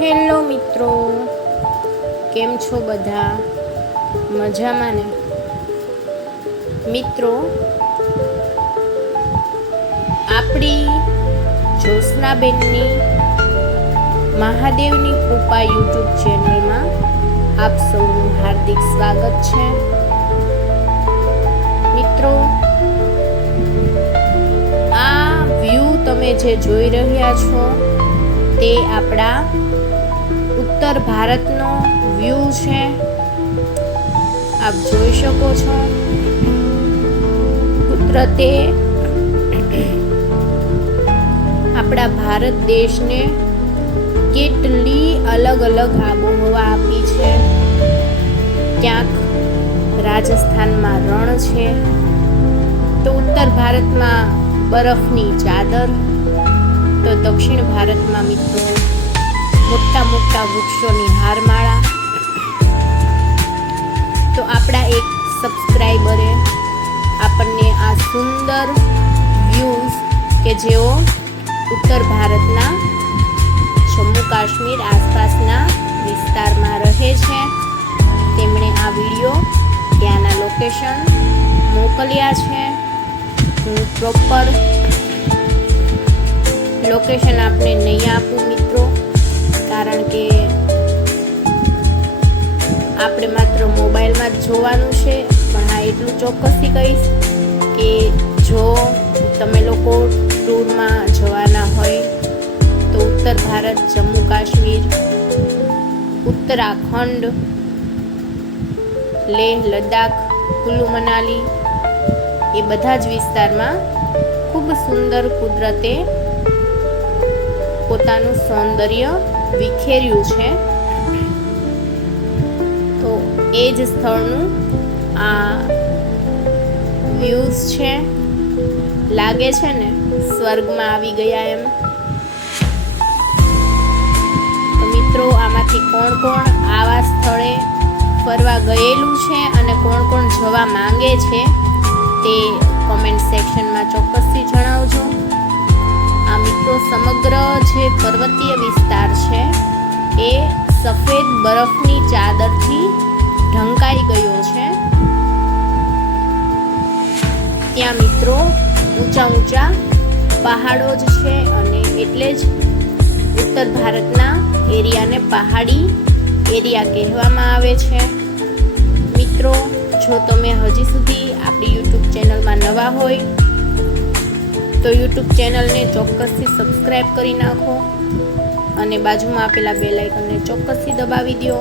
Hello મિત્રો, કેમ છો બધા? મજામાં ને? મિત્રો, આપણી જ્યોત્સનાબેનની મહાદેવની કૃપા યુટ્યુબ ચેનલમાં આપ સૌનું હાર્દિક સ્વાગત છે. મિત્રો, આ વ્યૂ તમે જે જોઈ રહ્યા છો, તે આપણા ઉત્તર ભારતનો વ્યૂ છે. આપ જોઈ શકો છો. કુદરતે આપણા ભારત દેશને કેટલી અલગ અલગ આબોહવા આપી છે. ક્યાંક રાજસ્થાનમાં રણ છે. તો ઉત્તર ભારતમાં બરફની ચાદર. તો દક્ષિણ ભારતમાં મિત્રો મોટા મોટા વૃક્ષોની હારમાળા. તો આપણા એક સબસ્ક્રાઈબરે આપણને આ સુંદર વ્યૂઝ કે જેઓ ઉત્તર ભારતના, જમ્મુ કાશ્મીર આસપાસના વિસ્તારમાં રહે છે, તેમણે આ વીડિયો ત્યાંના લોકેશન મોકલ્યા છે. હું પ્રોપર લોકેશન આપને નહીં આપું મિત્રો. કારણ કે આપણે માત્ર મોબાઈલમાં જ જોવાનું છે, પણ હા, એટલું ચોક્કસથી કહીશ કે જો તમે લોકો ટૂરમાં જવાના હોય, તો ઉત્તર ભારત, જમ્મુ, કાશ્મીર, ઉત્તરાખંડ, લેહ, લદ્દાખ, કુલ્લુ, મનાલી, એ બધા જ વિસ્તારમાં ખૂબ સુંદર કુદરતે પોતાનું સૌંદર્ય વિખેર્યું છે. તો એ જ સ્થળનું આ વ્યૂઝ છે. લાગે છે ને? સ્વર્ગમાં આવી ગયા એમ. મિત્રો, આમાંથી કોણ કોણ આવા સ્થળે ફરવા ગયેલું છે અને કોણ કોણ જવા માંગે છે તે કોમેન્ટ સેક્શનમાં મિત્રો સમગ્ર જે પર્વતીય વિસ્તાર છે, એ સફેદ બરફની ચાદરથી ઢંકાઈ ગયો છે. ત્યાં મિત્રો ઊંચા ઊંચા પહાડો જ છે અને એટલે જ ઉત્તર ભારતના એરિયાને પહાડી એરિયા કહેવામાં આવે છે. મિત્રો, જો તમે હજી સુધી આપણી યુટ્યુબ ચેનલમાં નવા હોય તો યુટ્યુબ ચેનલને ચોક્કસથી સબસ્ક્રાઈબ કરી નાખો અને બાજુમાં આપેલા બે લાઇકનને ચોક્કસથી દબાવી દો